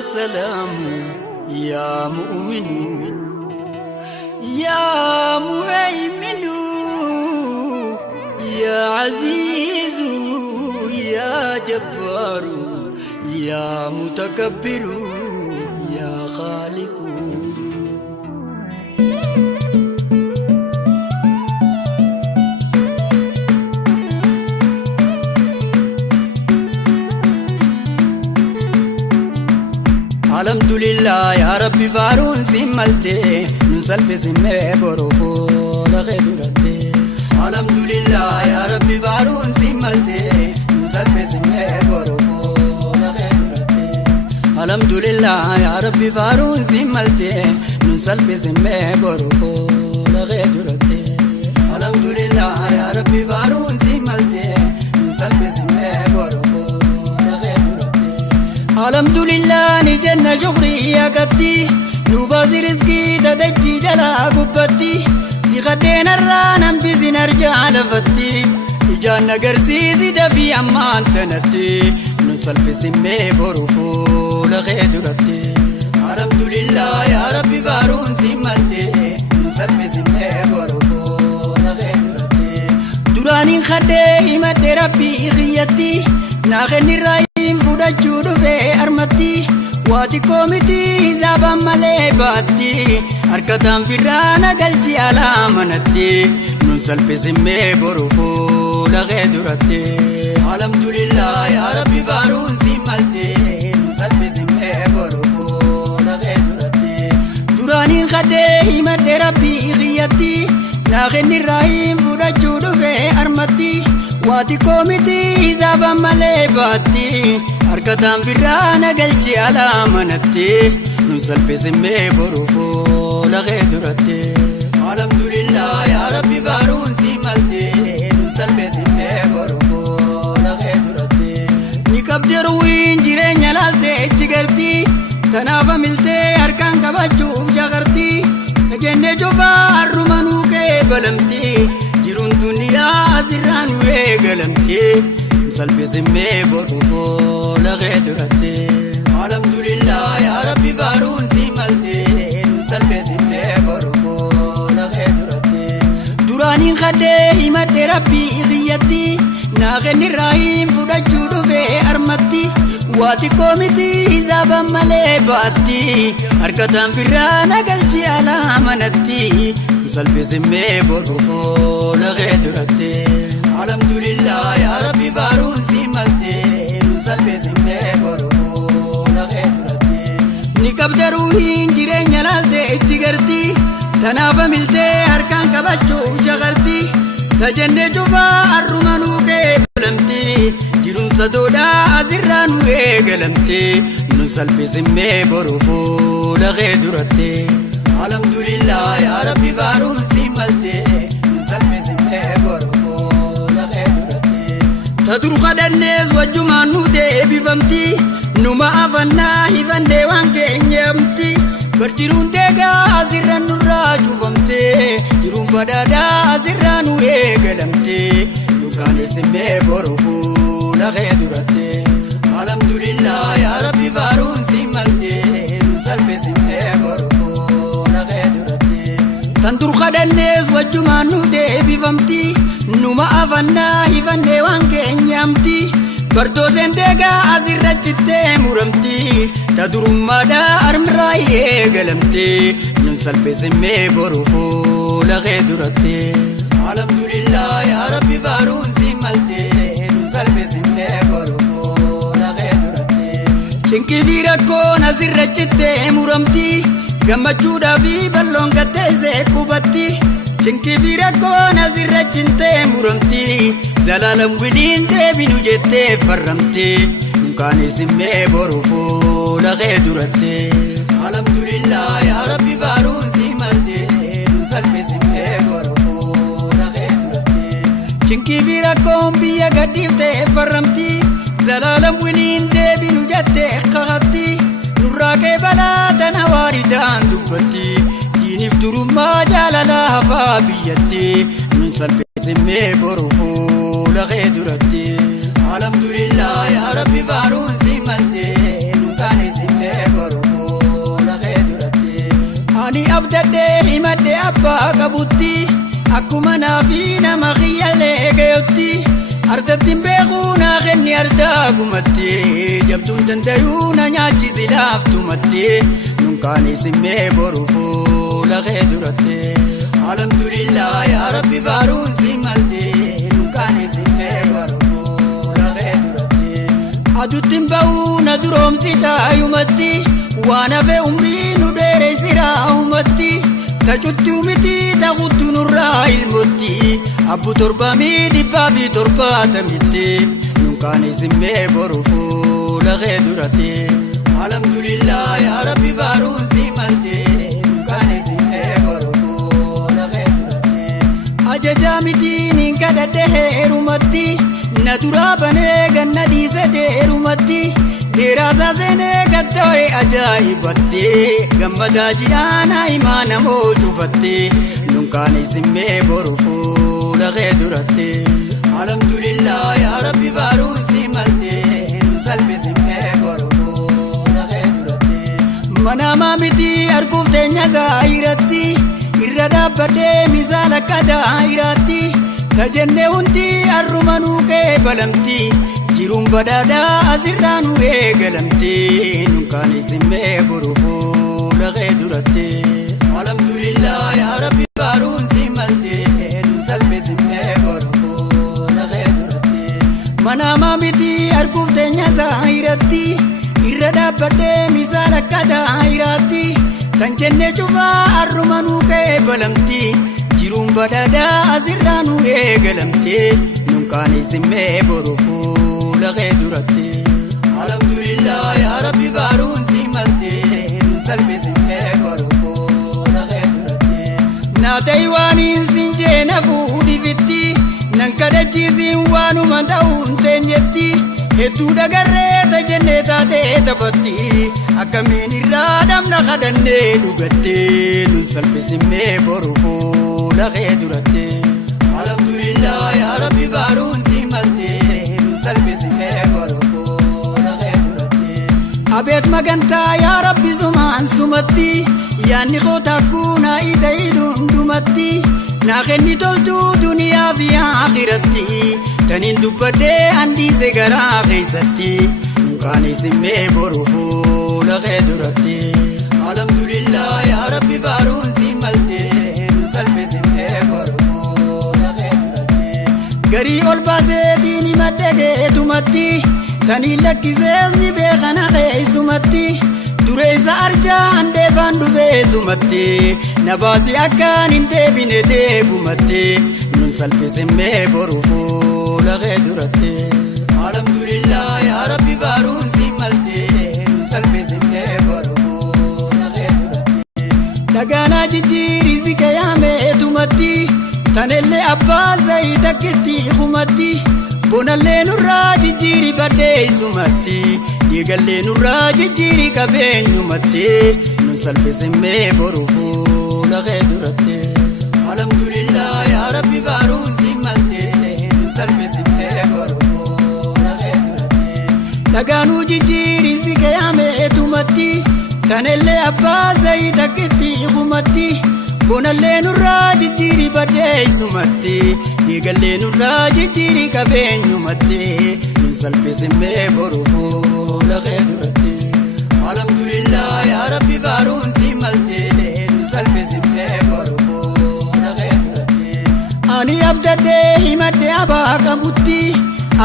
سلام يا مؤمن يا مهيمن يا عزيز يا جبار يا متكبر يا خالق الحمد لله يا ربي فارون سملتي نسلب سمي بروفو لغدرتي الحمد لله يا ربي فارون سملتي نسلب سمي بروفو لغدرتي الحمد لله يا ربي فارون سملتي نسلب سمي بروفو لغدرتي الحمد لله يا ربي فارون سملتي نسلب سمي بروفو الحمد لله نجنا شكري يا قدي نبازي رزقي تدجي جلا قبتي سيخدين الرانم بزي نرجع لفتي إجانا قرسيسي دفي أمان تنتي نسل بسمي بروفو لغيدرتي الحمد لله يا ربي بارون سمالتي نسل بسمي بروفو لغيدرتي درانين خدي مد ربي غيتي ناخني رايم فودا جودو في أرمتي واتي كوميتي زابا مالي باتي أركتان فرانا قلجي على منتي ننسل بسمي بروفو لغيدرتي الحمد لله يا ربي بارون سمالتي ننسل بسمي بروفو لغيدرتي درانين خدي مد ربي غيتي ناخني رايم فودا جودو في أرمتي واتي كوميتي زابا مالي باتي أركتان فرانا قلجي على منتي ننسل بسمي بروفو لغيدرتي الحمد لله يا ربي بارون سمالتي ننسل بسمي بروفو لغيدرتي نكبدر وين جيرين يلالتي اجغرتي تنافا ملتي أركان كبجوف جغرتي تجنة جوفا الرمانو كبلمتي جيرون دنيا زران ويقلمتي نسل بسمي بروفو لغيدرتي الحمد لله يا ربي بارون سمالتي نسل بسمي بروفو لغيدرتي درانين خدي مد ربي غيتي ناغني الرحيم فودا جودو في أرمتي واتي كوميتي زابا مالي باتي أركتان فرانا قلجي على منتي نسل بسمي بروفو لغيدرتي الحمد لله يا ربي بارون سمالتي نسل بسمي بروفو لغيدرتي نكبدر وين جيرين يلالتي اجغرتي تنافا ملتي أركان كبجوف شغرتي تجنة جوفا الرمانو كبلمتي جيرون صدودا أزران ويقلمتي نسل بسمي بروفو لغيدرتي الحمد لله يا ربي بارون سمالتي نسل بسمي بروفو لغيدرتي تدرو خدنيز وجمان نودي بفمتي نما أفنا هفن ديوان كينيمتي برجرون تيغا أزران نراجو فمتي جرون بدادا أزران ويقلمتي نكان سمي بروفو لغيدرتي الحمد لله يا ربي بارون سمالتي نسل بسمي بروفو لغيدرتي تندر خدنيز وجمان نودي بفمتي نما أفنا هفن ديوان كينيمتي بردو زندگا أزرجتي مرمتي تدرم مدى أرمراي قلمتي ننسل بسمي بروفو لغيدرتي الحمد لله يا ربي بارون سمالتي ننسل بسمي بروفو لغيدرتي شنكي فيركون أزرجتي مرمتي قمتشودا في بلون قتيزي كوبتي شنكي فيركون أزرجتي مرمتي زلالم ولين تبينو جتي فرمتي نكان سمي بروفو لغيدرتي الحمد لله يا ربي بارون سمالتي نسل بسمي بروفو لغيدرتي شنكي فيركون بيا قديفتي فرمتي زلالم ولين تبينو جتي قغتي نراكي بلا تنواردان دبتي ديني فترو ما جالالها فابيتي نسل بسمي بروفو لغيدرتي الحمد لله يا ربي بارون سمالتي نساني سمي Ani abdadde himadde abbaa qabutti akkuma naafi nama xiyyalee gayotti ardattiin beekuu naa kenni ardaa gumatti jabduun dandayuu na nyaachisi laaftumatti nunkaanii simmee boru fuula kee duratte alhamdulillah yaa rabbi faaruun si malte nunkaanii simmee boru fuula kee duratte aduttiin ba'uu na duroomsi caayumatti waan hafe umrii nu dheereessiraa humatti tacutti umiti taqutti nurraa ilmotti abbu torbamii dhibbaa fi torbaatamitti nunkaanii simmee boru fuula kee duratte alhamdulillah yaa rabbi faaruun si malte nunkaanii simmee boru fuula kee duratte ajajaa mitiin hin kadhadhe heerumatti na duraa banee ganna dhiise deerumatti Deraasa seenee gattoo'ee ajaa'ibattee gammadaa ji'aana himaa namoo cufattee nunkaanii simmee boru fuula kee duratte alhamdulillah yaa rabbi faaruun si malte nu salphi simmee boru fuula kee duratte manamaa miti arguuf teenya zaahiratti irra dhaabbadhee misaala akka daahiraatti tajenne hundi arruma nuu kee balamti jiruun badhaadhaa asirraa nu eegalamte nunkaanii simmee boru fuula kee duratte alhamdulillah yaa rabbi faaruun si malte nu salphi simmee boru fuula kee duratte manamaa miti arguuf teenya zaahiratti irra dhaabbadhee misaala akka daahiraatti kan jenne cufaa arruma nuu kee balamti jiruun badhaadhaa asirraa nu eegalamte nunkaanii simmee boru fuula kee duratte alhamdulillah yaa rabbi faaruun si malte nu salphi simmee boru fuula kee duratte naatay waaniin sin jeena fuudhifitti nan kadhachiisiin waanuma ta'uun teenyetti hedduu dagarree tajennee taatee taphatti akkamiin irraa dhamna kadhannee dhugatte nun salphi simmee boru fuula kee duratte alhamdulillah yaa rabbi faaruun si malte nu salphi simmee boru fuula kee duratte abeet magantaa yaa rabbi sumaan sumatti yaanni koota akkuuna ida'ii dhundhumatti naa kenni toltuu duniyaa fi akhiratti taniin dubbadhee handiise garaa keessatti nunkaanii simmee boru fuula kee duratte alhamdulillah yaa rabbi faaruun si malte nu salphi simmee boru fuula kee duratte garii ol baaseetiin himadhe geetumatti tanii lakkisees ni beekana keessumatti dureessa arjaa handeefaan dhufeessumatti na baasi akkaan hin deebine deebumatte nun salphi simmee boru fuula kee duratte alhamdulillah yaa rabbi faaruun si malte nun salphi simmee boru fuula kee duratte dhagaanaa jijjiirii si kayaameetumatti tanellee abbaa zayii takkitti humatti bonallee nurraa jijjiirii badheessumatti dhiigallee nurraa jijjiirii qabeenyumatti nun salphi simmee boru fuula kee duratte alhamdulillah yaa rabbi faaruun si malte nun salphi simmee boru fuula kee duratte dhagaanuu jijjiirii si kayaameetumatti tanellee abbaa zayii takkitti humatti bonallee nurraa jijjiirii badheessumatti dhiigallee nurraa jijjiirii qabeenyumatti nun salphi simmee boru fuula kee duratte alhamdulillah yaa rabbi faaruun si malte nun salphi simmee boru fuula kee duratte ani abdadhee himadde abbaa qabutti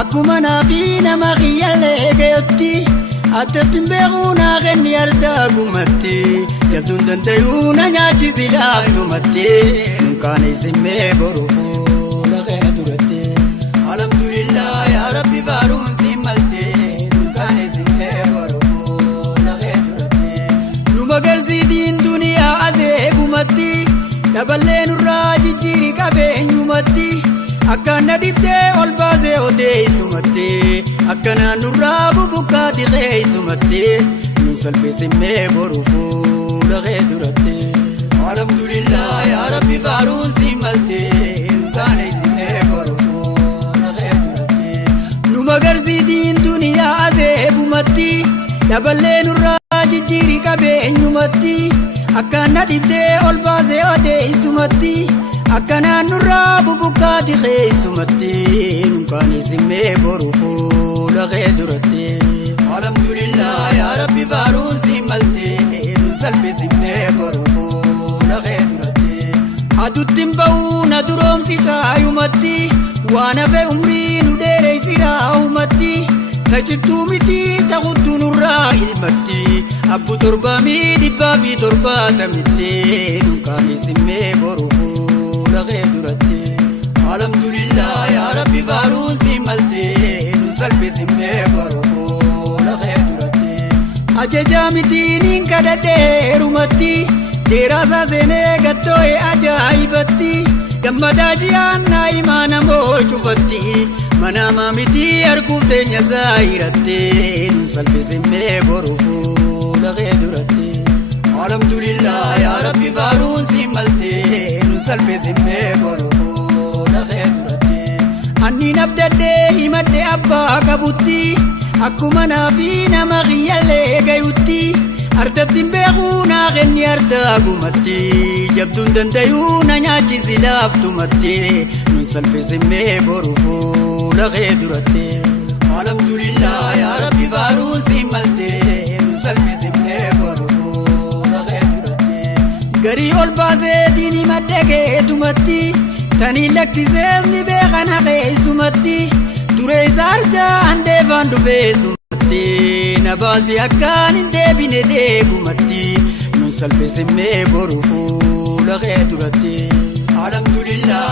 akkuma naafi nama xiyyalee gayotti addattiin beekuu naa kenni ardaa gumatti jabduun dandayuu na nyaachisi laaftumatti nunkaanii simmee boru fuula kee duratte alhamdulillah yaa rabbi faaruun si malte nunkaanii simmee boru fuula kee duratte nu magarsiitiin duniyaa azeebumatti daballee nurraa jijjiirii qabeenyumatti akkaan na dhibdee ol baasee odeessumatti akkanaan nurraa bubukkaati keessumatti nun salphi simmee boru fuula kee duratte alhamdulillah yaa rabbi faaruun si malte nunkaanii simmee boru fuula kee duratte nu magarsiitiin duniyaa azeebumatti daballee nurraa jijjiirii qabeenyumatti akkana dibdee ol baasee odee isumatti akkanaan nurraa bubukkaati keessumatti nunkaanis himmee boru fuula kee duratti alhamdulillah yaa rabbi faaruun si maltee nu salphis himmee boru fuula kee duratti aduttiin ba'uu na duroomsi caayumatti waan hafe umrii nu dheereessiraa umatti tajittuu miti taqutu nurraa ilmatti abbu torbamii 170 nunkaanis himmee boru fuula kee duratti alhamdulillah yaa rabbi faaruun si maltee nu salphis himmee boru fuula kee duratti ajajaa mitiin kadhadheerumatti deeraasaa seenee gattoo'ee ajaa'ibatti gammadaa ji'aannaa imaana moo cufatti manaamaa mitii arguuf teenya saayirattee nu salphis himmee boru fuula kee duratti alhamdulillah yaa rabbi faaruun si maltee nu salphis himmee boru fuula kee duratti anniin abdaddee himadhe abbaa qabutti akkuma naafi nama kiyyallee gayutti ardattiin beekuu naa kenni ardaagumatti jabduun dandayuu na nyaachisi laaftumatti nu salphis himmee boru fuula kee duratti alhamdulillah yaa rabbi faaruun si maltee nu salphis himmee boru fuula kee duratti garii ol baaseetiin himadhe keetumatti tanii lakkisees ni beekan haqeessumatti duree isaa arjaa handeefaan dhufeessumatti na baasii akkaan hin deebine deegumatti nu salphis himmee boru fuula kee duratti alhamdulillah